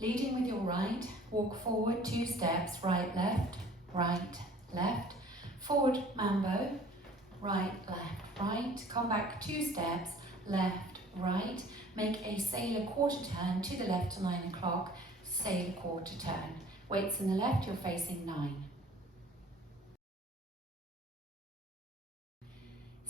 Leading with your right, walk forward 2 steps, right, left, forward mambo, right, left, right, come back 2 steps, left, right, make a sailor quarter turn to the left to 9 o'clock, sailor quarter turn. Weights in the left, you're facing 9.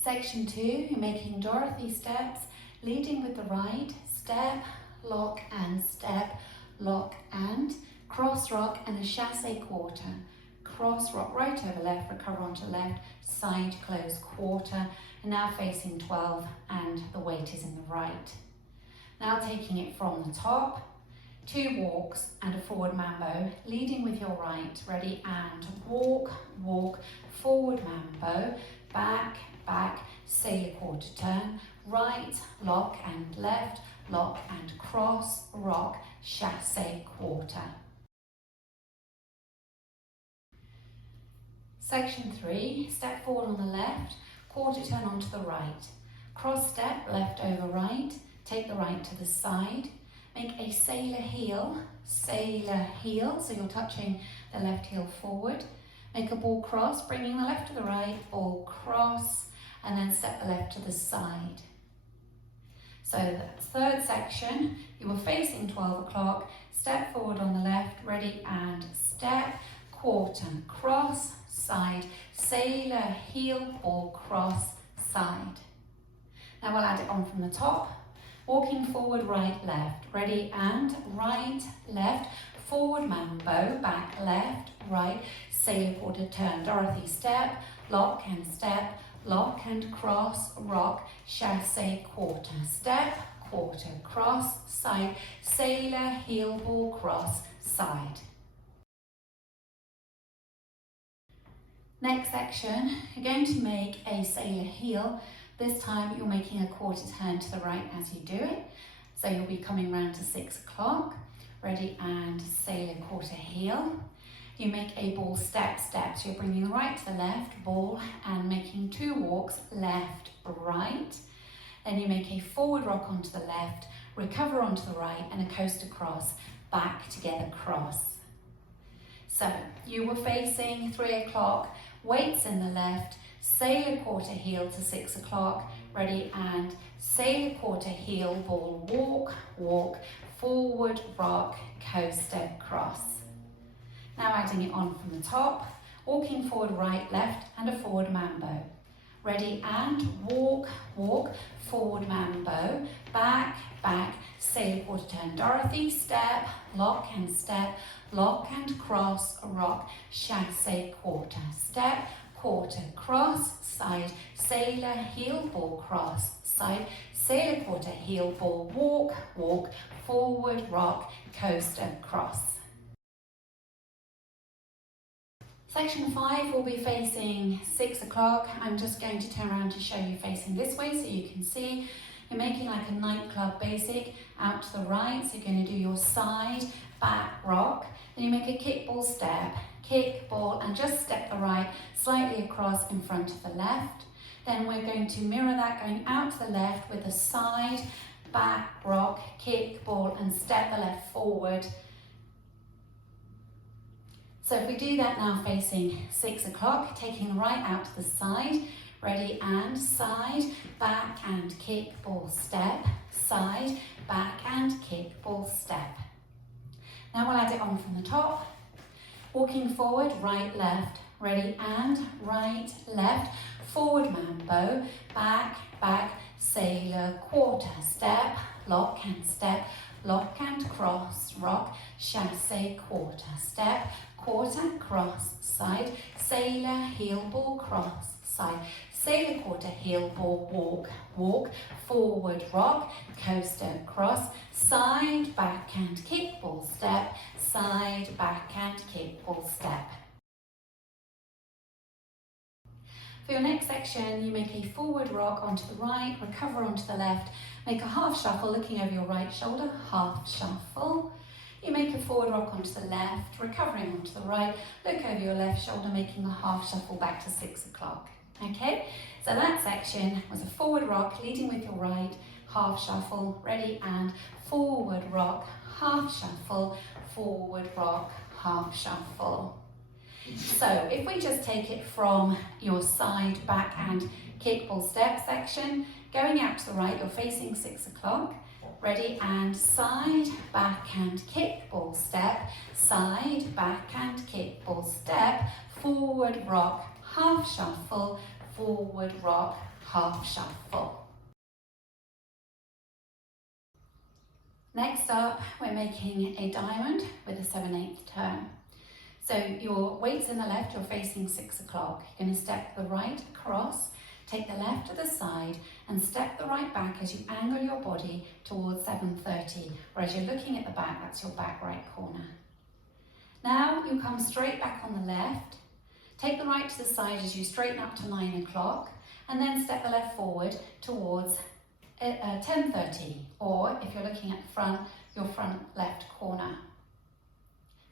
Section 2, you're making Dorothy steps, leading with the right, step, lock and step, lock and, cross rock and a chasse quarter. Cross rock right over left, recover onto left, side close quarter, and now facing 12 and the weight is in the right. Now taking it from the top, 2 walks and a forward mambo, leading with your right, ready and walk, walk, forward mambo, back, back, sailor quarter turn, right, lock and left, lock and cross, rock, chasse quarter. Section 3, step forward on the left, quarter turn onto the right. Cross step, left over right, take the right to the side, make a sailor heel, so you're touching the left heel forward. Make a ball cross, bringing the left to the right, ball cross, and then step the left to the side. So the third section, you were facing 12 o'clock, step forward on the left, ready and step, quarter, cross, side, sailor, heel, ball, cross, side. Now we'll add it on from the top, walking forward, right, left, ready and right, left, forward mambo, back, left, right, sailor quarter turn, Dorothy step, lock and step, lock and cross, rock, chasse quarter, step, quarter, cross, side, sailor, heel, ball, cross, side. Next section, you're going to make a sailor heel. This time you're making a quarter turn to the right as you do it. So you'll be coming round to 6 o'clock, ready and sailor quarter heel. You make a ball step, step, so you're bringing the right to the left, ball, and making 2 walks, left, right. Then you make a forward rock onto the left, recover onto the right, and a coaster cross, back together cross. So you were facing 3 o'clock, weights in the left, sailor quarter heel to 6 o'clock, ready and sailor quarter heel, ball, walk, walk, forward rock, coaster cross. Now adding it on from the top, walking forward, right, left, and a forward mambo. Ready and walk, walk, forward mambo, back, back, sailor quarter turn, Dorothy, step, lock and step, lock and cross, rock, chasse quarter, step, quarter, cross, side, sailor, heel, ball, cross, side, sailor quarter, heel, ball, walk, walk, forward, rock, coaster, cross. Section 5 will be facing 6 o'clock. I'm just going to turn around to show you facing this way so you can see. You're making like a nightclub basic out to the right. So you're going to do your side, back, rock. Then you make a kick, ball, step, kick, ball, and just step the right slightly across in front of the left. Then we're going to mirror that going out to the left with a side, back, rock, kick, ball, and step the left forward. So if we do that now facing 6 o'clock, taking the right out to the side, ready and side, back and kick, ball, step, side, back and kick, ball, step. Now we'll add it on from the top, walking forward, right, left, ready and right, left, forward mambo, back, back, sailor, quarter, step, lock and step, lock and cross, rock, chasse, quarter, step, quarter, cross, side, sailor, heel, ball, cross, side, sailor, quarter, heel, ball, walk, walk, forward, rock, coaster, cross, side, back and kick, ball, step, side, back and kick, ball, step. For your next section, you make a forward rock onto the right, recover onto the left, make a half shuffle looking over your right shoulder, half shuffle. You make a forward rock onto the left, recovering onto the right, look over your left shoulder, making a half shuffle back to 6 o'clock. Okay, so that section was a forward rock leading with your right, half shuffle, ready, and forward rock, half shuffle, forward rock, half shuffle. So if we just take it from your side, back and kick, ball, step section, going out to the right, you're facing 6 o'clock, ready, and side, back and kick, ball, step, side, back and kick, ball, step, forward rock, half shuffle, forward rock, half shuffle. Next up, we're making a diamond with a 7/8 turn. So your weight's in the left, you're facing 6 o'clock. You're going to step the right across, take the left to the side and step the right back as you angle your body towards 7:30. Whereas you're looking at the back, that's your back right corner. Now you come straight back on the left, take the right to the side as you straighten up to 9 o'clock and then step the left forward towards 10:30, or if you're looking at the front, your front left corner.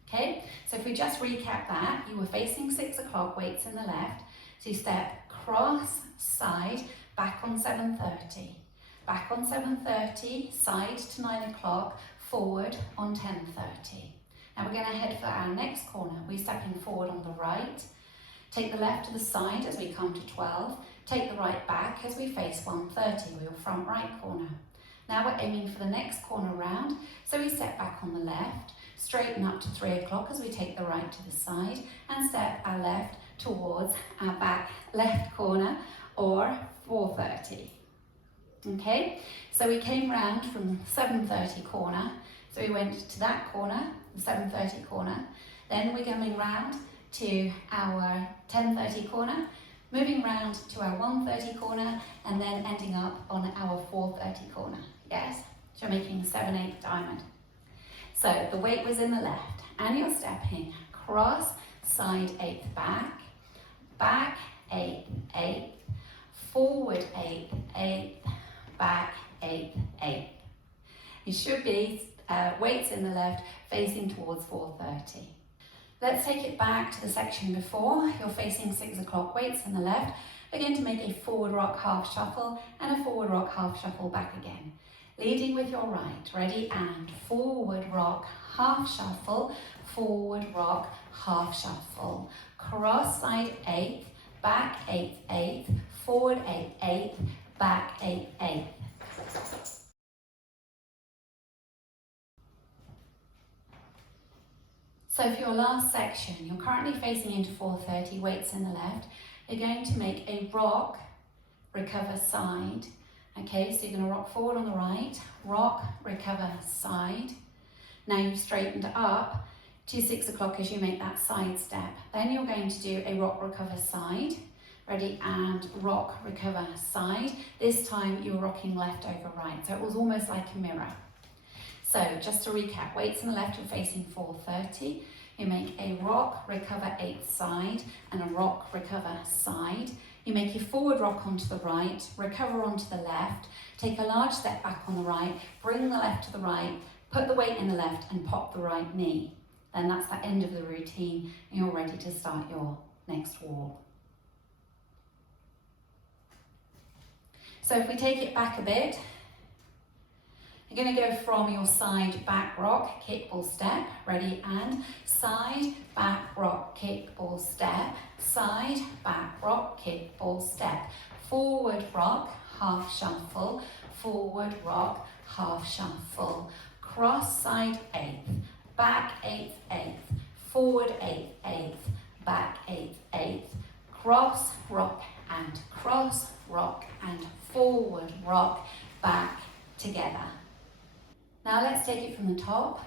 Okay, so if we just recap that, you were facing 6 o'clock, weights in the left, so you step cross, side, back on 7:30, back on 7:30, side to 9 o'clock, forward on 10:30. Now we're going to head for our next corner. We're stepping forward on the right, take the left to the side as we come to 12, take the right back as we face 1:30 with your front right corner. Now we're aiming for the next corner round, so we step back on the left, straighten up to 3 o'clock as we take the right to the side and step our left towards our back left corner or 4:30. Okay, so we came round from the 7:30 corner, so we went to that corner, the 7:30 corner, then we're coming round to our 10:30 corner, moving round to our 1:30 corner and then ending up on our 4:30 corner. Yes, so you're making a 7/8 diamond. So the weight was in the left and you're stepping cross, side 8th back, back 8th, 8th, forward 8th, 8th, back 8th, 8th. You should be weights in the left facing towards 4:30. Let's take it back to the section before. You're facing 6 o'clock, weights in the left. We're going to make a forward rock half shuffle and a forward rock half shuffle back again. Leading with your right, ready, and forward rock, half shuffle, forward rock, half shuffle. Cross side 8th, back 8th, 8th, forward 8th, 8th, back 8th, 8th. So for your last section, you're currently facing into 4:30, weights in the left. You're going to make a rock, recover, side. Okay, so you're going to rock forward on the right, rock, recover, side. Now you've straightened up to 6 o'clock as you make that side step. Then you're going to do a rock, recover, side. Ready, and rock, recover, side. This time you're rocking left over right, so it was almost like a mirror. So just to recap, weights in the left, you're facing 4:30. You make a rock, recover 8th side and a rock, recover, side. You make your forward rock onto the right, recover onto the left, take a large step back on the right, bring the left to the right, put the weight in the left and pop the right knee. Then that's the end of the routine and you're ready to start your next walk. So if we take it back a bit, you're going to go from your side, back, rock, kick, ball, step, ready, and side, back, rock, kick, ball, step, side, back, rock, kick, ball, step, forward rock, half shuffle, forward rock, half shuffle, cross side 8th, back 8th, 8th, forward 8th, 8th, back 8th, 8th, cross, rock, and forward rock, back together. Now let's take it from the top.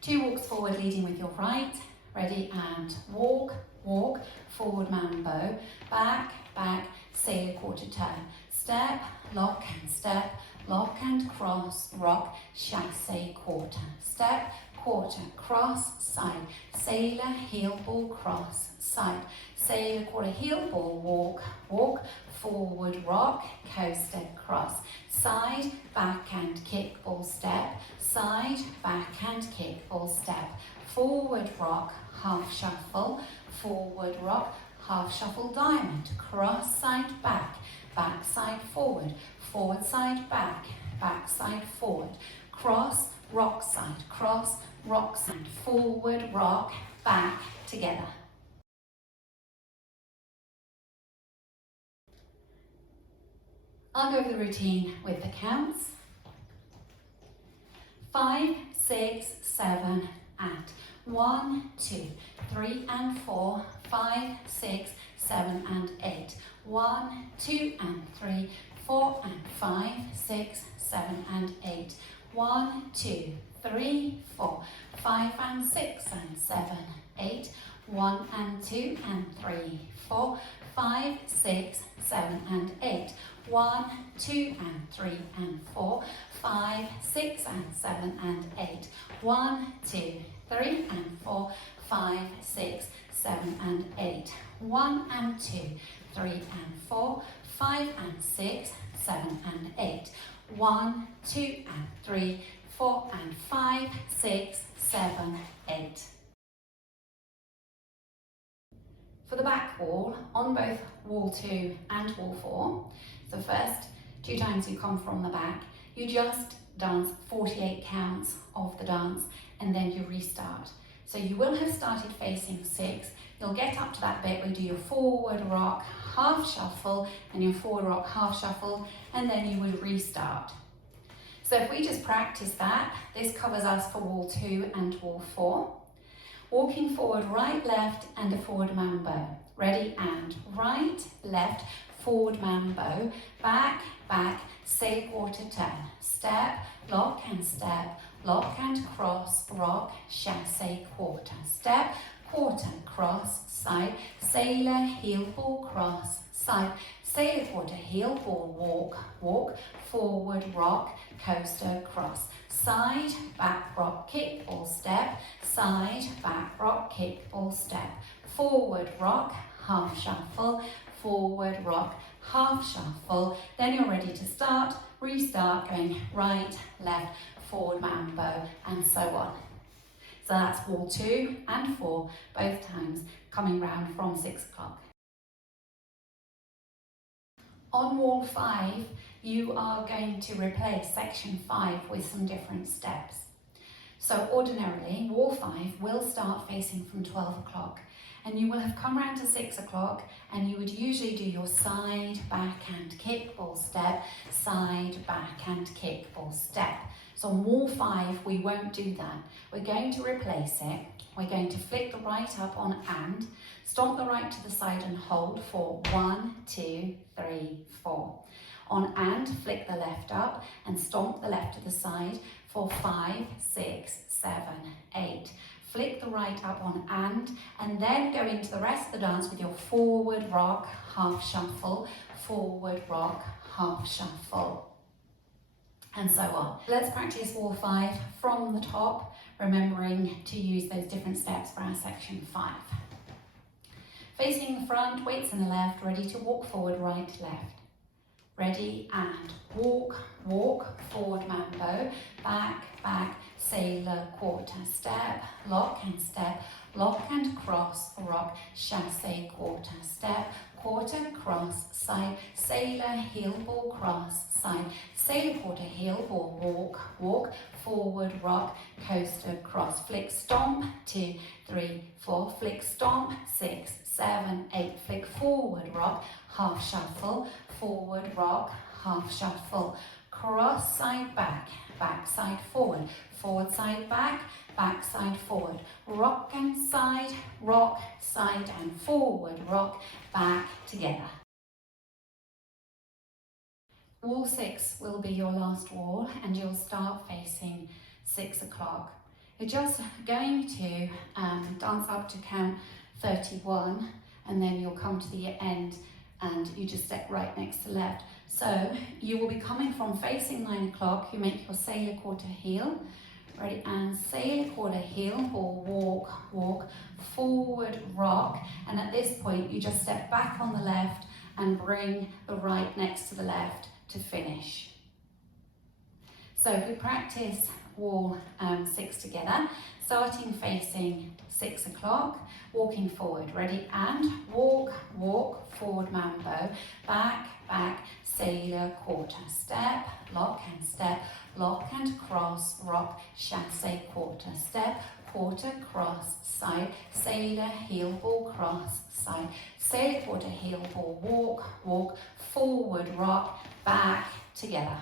2 walks forward leading with your right. Ready, and walk, walk, forward man bow, back, back, sailor quarter turn. Step, lock and cross, rock, chassé quarter. Step, quarter, cross, side, sailor, heel ball, cross, side, sailor, quarter, heel ball, walk, walk, forward rock, coaster, cross, side, back and kick, ball, step, side, back and kick, ball, step, forward rock, half shuffle, forward rock, half shuffle diamond, cross side back, back side forward, forward side back side forward, cross, rock side, cross, rock side, forward, rock, back, together. I'll go over the routine with the counts. 5, 6, 7, and 1, 2, 3 and 4, 5, 6, 7 and 8. 1, 2 and 3, 4 and 5, 6, 7 and 8. 1, 2, 3, 4, 5 and 6 and 7, 8. 1 and 2 and 3, 4, 5, 6, 7 and 8. 1, 2 and 3 and 4, 5, 6 and 7 and 8. 1, 2, 3 and 4, 5, 6, 7 and 8. 1 and 2, 3 and 4, 5 and 6, 7 and 8. 1, 2 and 3, 4 and 5, 6, 7, 8. For the back wall, on both wall 2 and wall 4, so first 2 times you come from the back, you just dance 48 counts of the dance and then you restart. So you will have started facing 6, you'll get up to that bit where you do your forward rock, half shuffle, and your forward rock, half shuffle, and then you would restart. So if we just practice that, this covers us for wall 2 and wall 4. Walking forward, right, left, and a forward mambo. Ready, and right, left, forward mambo, back, back, say quarter turn. Step, lock and cross, rock, chassé, quarter. Step, quarter, cross, side, sailor, heel, ball, cross, side, sailor, quarter, heel, ball, walk, walk, forward, rock, coaster, cross. Side, back, rock, kick, ball, step, side, back, rock, kick, ball, step. Forward, rock, half shuffle, forward, rock, half shuffle. Then you're ready to start, restart, going right, left, forward mambo, and so on. So that's wall 2 and 4, both times coming round from 6 o'clock. On wall 5, you are going to replace section 5 with some different steps. So ordinarily, wall 5 will start facing from 12 o'clock and you will have come round to 6 o'clock and you would usually do your side, back and kick, ball, step, side, back and kick, ball, step. So on wall 5, we won't do that. We're going to replace it. We're going to flick the right up on and, stomp the right to the side and hold for 1, 2, 3, 4. On and, flick the left up and stomp the left to the side for 5, 6, 7, 8. Flick the right up on and then go into the rest of the dance with your forward rock, half shuffle, forward rock, half shuffle, and so on. Let's practice wall 5 from the top, remembering to use those different steps for our section 5. Facing the front, weights in the left, ready to walk forward, right, left. Ready, and walk, walk, forward mambo, back, back, sailor, quarter, step, lock and cross, rock, chassé, quarter, step, quarter, cross, side, sailor, heel, ball, cross, side, sailor, quarter, heel, ball, walk, walk, forward, rock, coaster, cross, flick, stomp, 2, 3, 4, flick, stomp, 6, 7, 8, flick, forward, rock, half shuffle, forward, rock, half shuffle, cross, side, back, back, side, forward, forward, side, back, back, side, forward, rock and side, and forward, rock, back, together. Wall 6 will be your last wall and you'll start facing 6 o'clock. You're just going to dance up to count 31 and then you'll come to the end and you just step right next to left. So you will be coming from facing 9 o'clock, you make your sailor quarter heel, ready, and sailor quarter heel, or walk, walk, forward rock, and at this point you just step back on the left and bring the right next to the left to finish. So if we practice wall 6 together, starting facing 6 o'clock, walking forward. Ready, and walk, walk, forward mambo, back, back, sailor, quarter, step, lock and cross, rock, chassé, quarter, cross, side, sailor, heel ball, cross, side, sailor, quarter, heel ball, walk, walk, forward, rock, back, together.